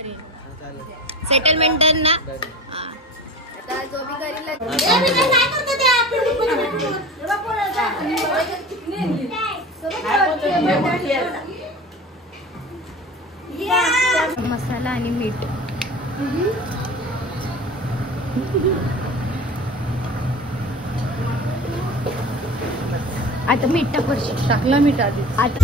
करेन. Settlement done ना. आता जो भी करेल मसाला आणि मीठ. आता मीठ टाकलं मीठ आधी. आता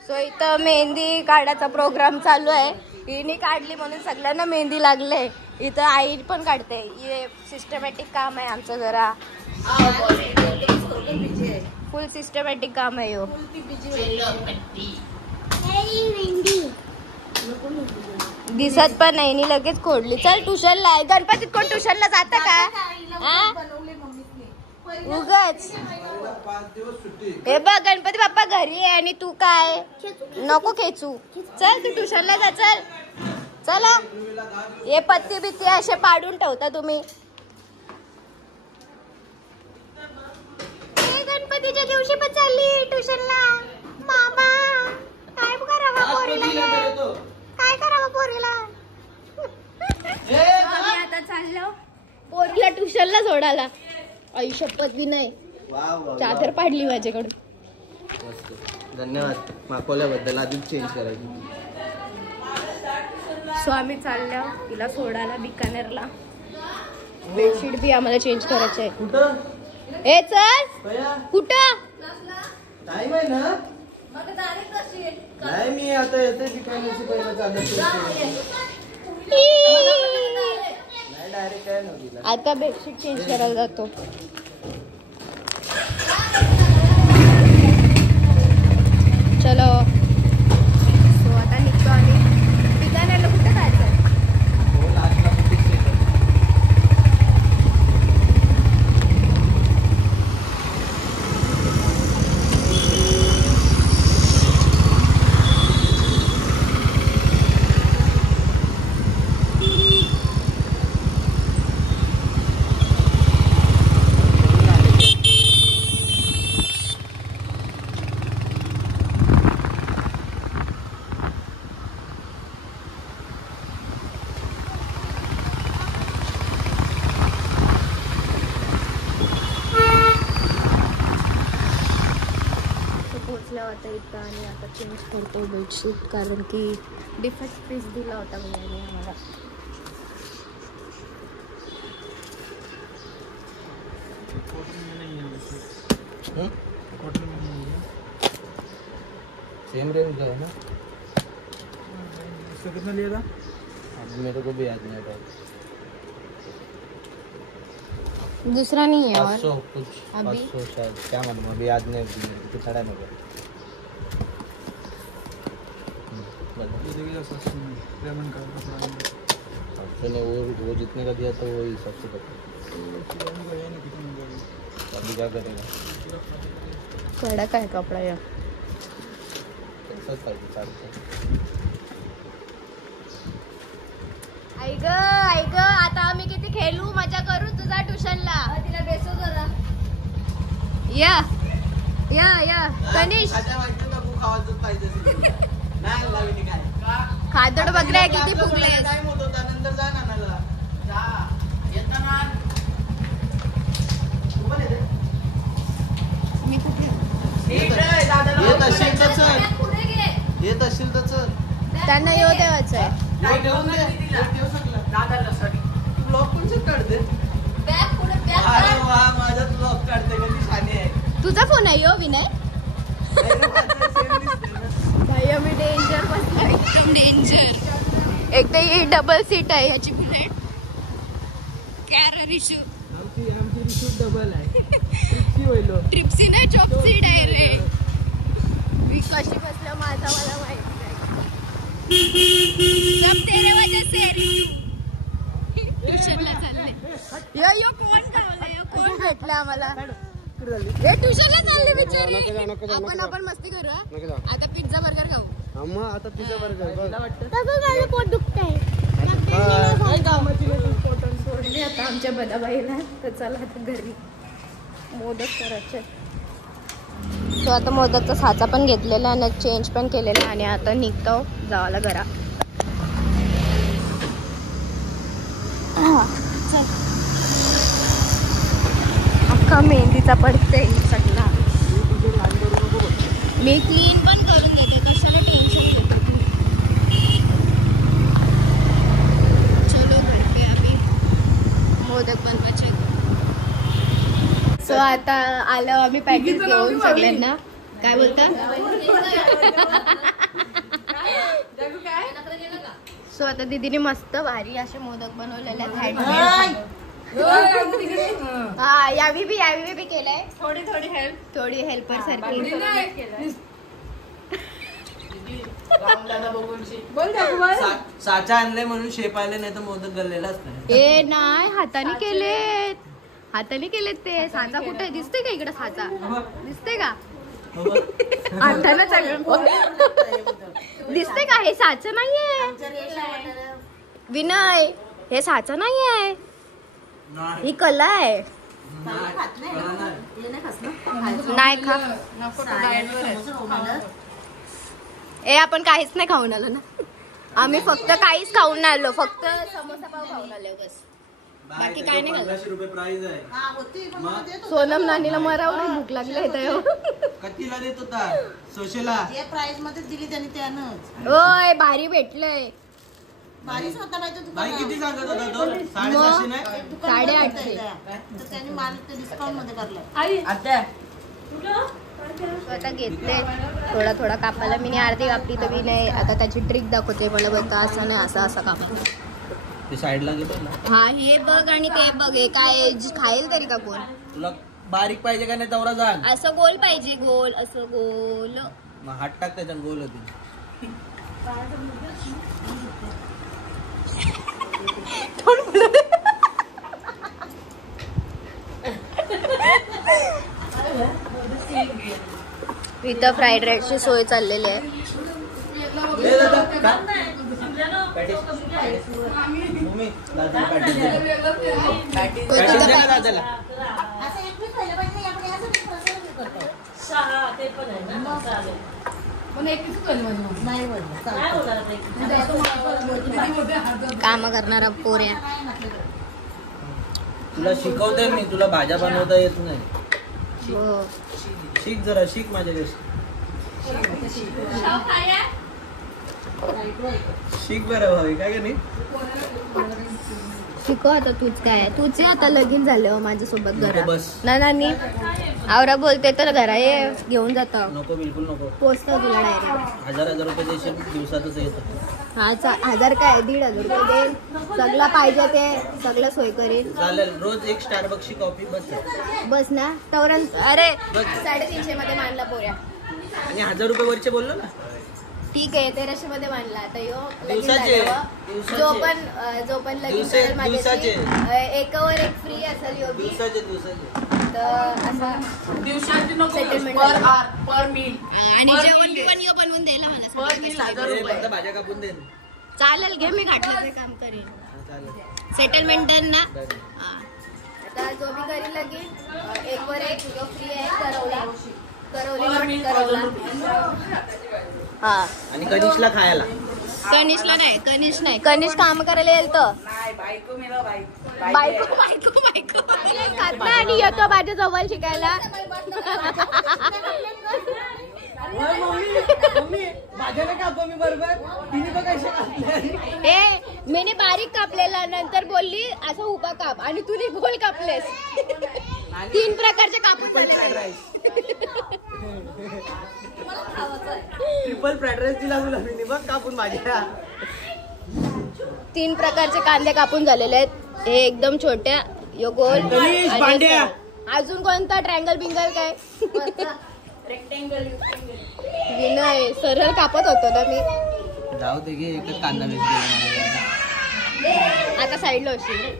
सो इथं मेहंदी काढायचा प्रोग्राम चालू आहे. हिने काढली म्हणून सगळ्यांना मेहंदी लागले. इथं आई पण काढते. हे सिस्टमॅटिक काम आहे आमचं. जरा फुल सिस्टमॅटिक काम आहे. दिसत पण नाही नी लगेच खोडली. चल ट्युशनला आहे. गणपतीत कोण ट्युशनला जातं का? उगाच हे बघ गणपती बाप्पा घरी आहे आणि तू काय नको खेचू. चल तू ट्युशनला जा. चल चला. हे पत्ती बित्ती असे पाडून ठेवता तुम्ही. गणपतीच्या दिवशी पण चालली ट्युशनला. मामा काय करावं पोरीला. काय करावं पोरीला. आम्ही आता चाललो पोरीला ट्युशनला सोडायला. आई शपथ बी नाही. चादर पाडली माझ्याकडून. धन्यवाद मागवल्याबद्दल. आधीच चेंज करायची. सो आम्ही चाललो तिला सोडायला बिकानेरला. बेडशीट बी आम्हाला चेंज करायचं आहे. कुठं ए चल. कुठं टाइम आहे ना. नाही मी आता येते बिकानेरची पहिला चादर चेंज नाही डायरेक्ट काय नव्हती. आता बेडशीट चेंज करायला जातो. चलो. सो आता निघतो आम्ही. बिकानेरला कुठे जायचं? आता इथं आणि आता चेंज करतो बेडशीट. कारण की डिफेक्ट पीस दिला होता भैयाने आम्हाला. सेम रेंज है ना. इसका कितना लिया था? अब मेरे को भी याद नहीं आता. दूसरा नहीं है. 500 कुछ 500 शायद. क्या मालूम अभी याद नहीं. कितना टाइम हो गया. पेमेंट चलो वो जितने का दिया था वो हिसाब से बता. अभी क्या करेगा. कडक आहे कपडा. या तसंच पाहिजे. चालतं. ऐक आता आम्ही किती खेळू मजा करू. तुझा ट्युशनला तिला बेसो जरा. या या या तनिष. खादड बघल्या किती फुगले. मी कुठे येत असेल तर चल. त्यांना येऊ देवाचं आहे. तुझा फोन आहे यो विनय. भाई आम्ही डेंजर बसलो. एकदम डेंजर. एक तर ही डबल सीट आहे ह्याची बुलेट. Career issue. आमची रिशूट डबल आहे. ट्रिप्सी नाही चॉपसी डायरेक्ट. मी कशी बसलं माझा मला माहिती नाही. सब तेरे वजह से. ट्युशनला चालले. यो कोण गावला. यो कोण भेटला आम्हाला. हे ट्युशनला चालले बिचारी. आपण मस्ती करू. आता पिझ्झा बर्गर खाऊ. आता पिझ्झा बर्गर. पोट दुखत आहे. सोडली आता आमच्या बदाबाईला. तर चला आता घरी मोदक करायचे. तो आता मोदकचा साचा पण घेतलेला आणि चेंज पण केलेला आणि आता निघतो जावाला घरा. अख्खा मेहंदीचा पडते सगळा. मी क्लीन पण करून देते, कशाला टेन्शन घेते. चलो घरते आम्ही मोदक बनवायचे. सो आता आलो आम्ही पॅकेट घेऊन सगळ्यांना. काय बोलता? सो आता दीदीने मस्त भारी असे मोदक बनवलेले आहेत. हा यावी बी केलंय. थोडी हेल्पर सारखी. साचा आणले म्हणून शेप आले, नाही तर मोदक गल्लेलाच नाही. ए नाही, हाताने केलेत ते. साचा कुठे दिसते का? इकडे साचा दिसते का? हाताने सगळं दिसते का? हे साचा नाहीये विनय, हे साचा नाहीये, ही कला आहे. नाही खा. ए आपण काहीच नाही खाऊन आलो ना. आम्ही फक्त काहीच खाऊन नाही आलो, फक्त समोसा पाव खाऊन आलो बस. बाकी काय नाही खाल्लं. सोनम नानीला मरावर भूक लागली आहे. कितीला देत होता? सोशेला प्राइस मध्ये दिली त्यांनी त्यानं. ओय भारी भेटलंय. भारीच होता बाई तो दुकान. बाई किती सांगत होता तो? 750 नाही? 850. तर त्यांनी माल ते डिस्काउंट मध्ये करलं. आता आता घेतले थोडा कापायला. मी अर्धी कापली तर मी नाही. आता त्याची ट्रिक दाखवते मला. बघता असं नाही, असं कापायचं. ते साईडला गेलं ना. हा हे बघ आणि ते बघ. हे काय खाईल तरी का कोण? तुला बारीक पाहिजे का नाही तेवढा जाण. असं गोल पाहिजे, गोल असं गोल. मग हात टाक त्याच्यात, गोल होती. इथं फ्राईड राईसची सोय चाललेली आहे. काम करणारा पोऱ्या. तुला शिकवते मी, तुला भाज्या बनवता येत नाही. हो शिक जरा, शिक माझ्याकडे. शिक बरं भावी, काय का नाही शिकव आता. तूच काय, तुझे आता लगीन झालं माझ्यासोबत घरा. बस. नानी आवरा बोलते तर घरा ये घेऊन जाता. नको, बिलकुल नको. पोचतो तुला डायरेक्ट. 1000 रुपये देशील दिवसातच येतो. हा 1000 काय 1,500 रुपये देईल. सगळं पाहिजे ते सगळं सोय करीन. चालेल. रोज एक स्टारबक्सची कॉफी बस ना तवरण. अरे 350 मध्ये मानला पोऱ्या. आणि 1000 रुपये वरचे बोललो ना. ठीक आहे 1300 मध्ये मानला. आता दिवसाचे जो पण लगीन माझ्याची एकावर एक फ्री असेल योगी. दिवसाचे तर असा सेटलमेंट आणि जेवण पण यो बनवून द्यायला मला. भाज्या कापून दे. चालेल घे, मी घाटलं ते काम करेन. सेटलमेंट डन ना. आता जो बी करी लगीन एकवर एक जो फ्री आहे करवला. हा आणि कनिषला खायला. कनिष नाही कनिष काम करायला येईल तर बायको आणि येतो माझ्या जवळ शिकायला. मीने बारीक कापलेला, नंतर बोलली असं उभा काप आणि तुने गोल कापलेस. 3 प्रकारचे कापून. ट्रिपल फ्राईड राईस दिला तुला मी बघ कापून माझ्या. 3 प्रकारचे कांदे कापून झालेले आहेत. हे एकदम छोट्या, यो गोल. अजून कोणता ट्रँगल बिंगल काय? विनय सरळ कापत होतो ना मी. जाऊ दे घे, एकच कांदा आता साईडला असेल.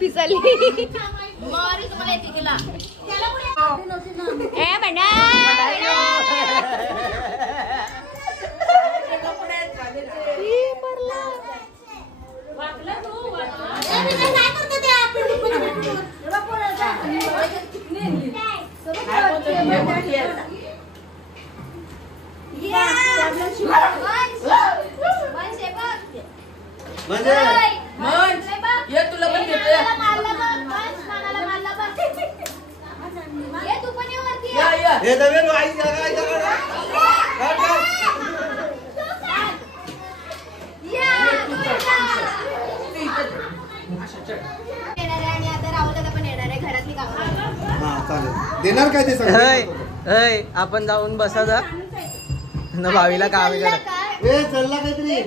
पिसली. ए म्हणा तुला पण देते देणार काय ते अय आपण जाऊन बसा जा न भावीला काम करा. ए चलला काहीतरी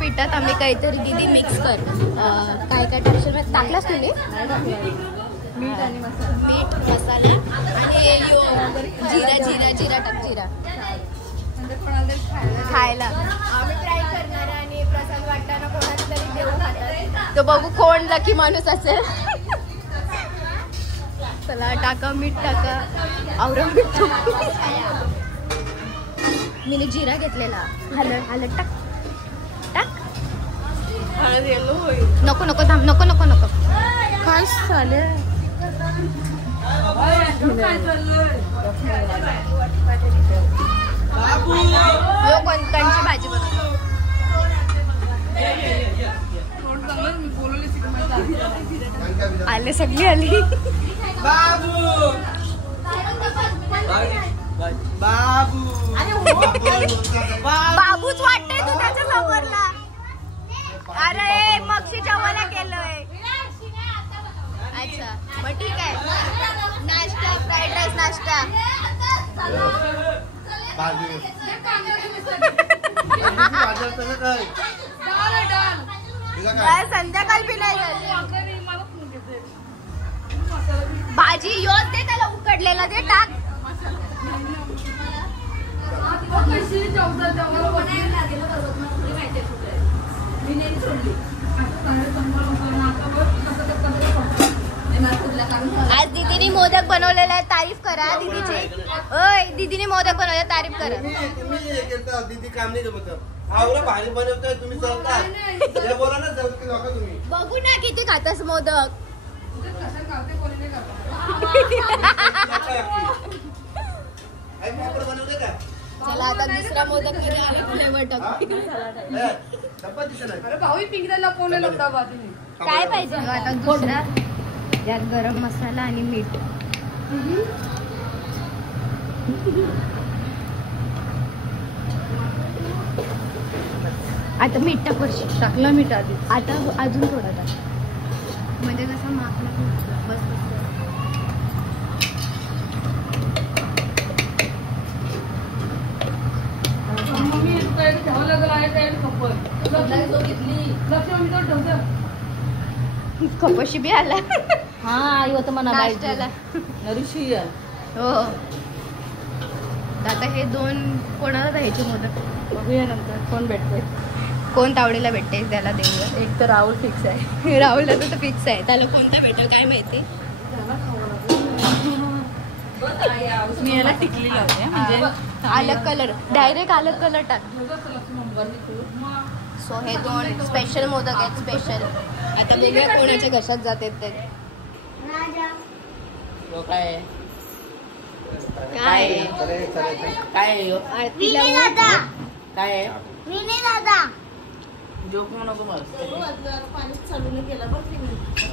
पिठात आम्ही काहीतरी दीदी मिक्स कर काय काय टाकशील टाकलास तुम्ही मीठ आणि मसाला आणि जिरा जिरा जिरा टाक जिरा खायला आम्ही ट्राय करणार आणि प्रसाद वाटताना कोणाला तरी देऊ खातात तो बघू कोण लकी माणूस असेल. चला टाका मीठ टाका आवरण मीठ मी जिरा घेतलेला हलद हलद टाक टाक नको नको थांब नको नको नको काय चालेल कोणत्यांची भाजी बनवली आले सगळी आली बाबूच वाटतंय तू त्याच्या समोरला. अरे मक्षी जेवायला केलंय. अच्छा मग ठीक आहे नाश्ता फ्राईड राईस नाश्ता संध्याकाळ बी नाही भाजी योच दे त्याला उकडलेला दे टाक. आज दीदीने मोदक बनवलेला आहे तारीफ करा दीदीची. ओय दीदीने मोदक बनवले तारीफ करा. दीदी काम नाही जमत आवरा भारी बनवताय तुम्ही चलता हे बोला ना जमते लोक तुम्ही बघू ना किती खातास मोदक. बनवते का चला आता दुसरा मोदक मध्ये आम्ही फ्लेवर टाकू. काय पाहिजे आता दुसरा यात गरम मसाला आणि मीठ. आता मीठ टाक वर्षी टाकलं मीठ आधी आता अजून थोडा टाक म्हणजे कसं मागला बस खपशी बी आला. हा आई होतं म्हणा नाश्त्याला ऋषी हो. आता हे दोन कोणाला द्यायचे मोदक बघूया नंतर कोण भेटतोय कोण तावडीला भेटते त्याला देऊया. एक तर राहुल फिक्स आहे. राहुलला तर फिक्स आहे त्याला कोणता भेटेल काय माहिती. मी याला टिकली लावते म्हणजे अलग कलर डायरेक्ट अलग कलर टाक. सो हे दोन स्पेशल मोदक आहेत स्पेशल. आता बघूया कोणाच्या घशात जातात ते. काय काय काय जोक नको मला पाणी चालू नाही केला बरं.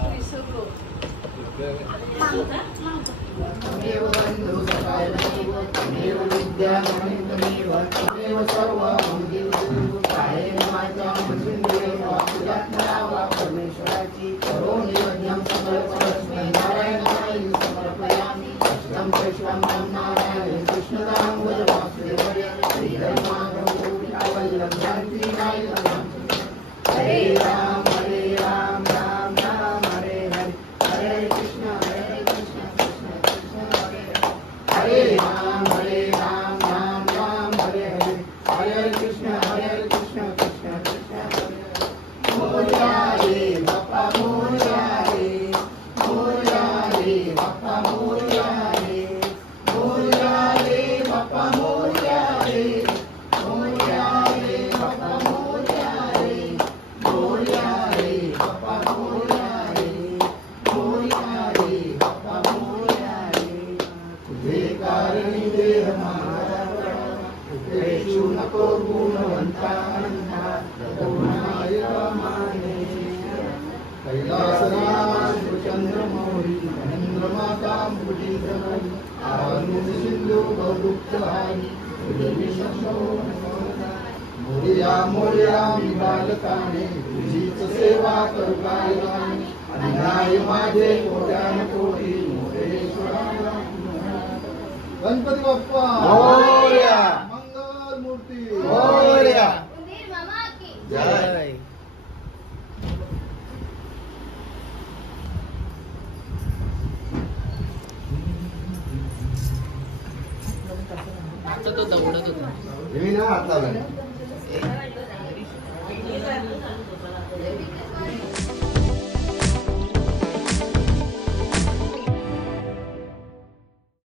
Hare Ram, Ram Ram, Hare Hare, Hare Krishna, Krishna Krishna, Hare Hare. Hare Ram, Ram Ram, Hare Hare, Hare Krishna, Krishna Krishna, Hare Hare. Moria Re, Bappa Moria Re, Moria Re, Bappa Moria Re, Moria Re, Bappa Moria Re, Moria Re, Bappa Moria Re, Moria Re, Bappa Moria Re, Moria Re, Bappa Moria Re. तुझे कारणी देह माझा तुझेशु नको गुणवंता गुणाय माने कैलासराज चंद्र मोरी महेंद्र माता मुली जमली आनंद सिंधू गौरुक्त हारी मोर्या मोर्या मी बालकाने तुझीच सेवा करू लागलाने अन्याय माझे कोट्यान कोटी मोरेश्वरा. गणपती बाप्पा मोरया, मंगल मूर्ती मोरया, जय. आता तो दौडत होता. मी ना हात लावला.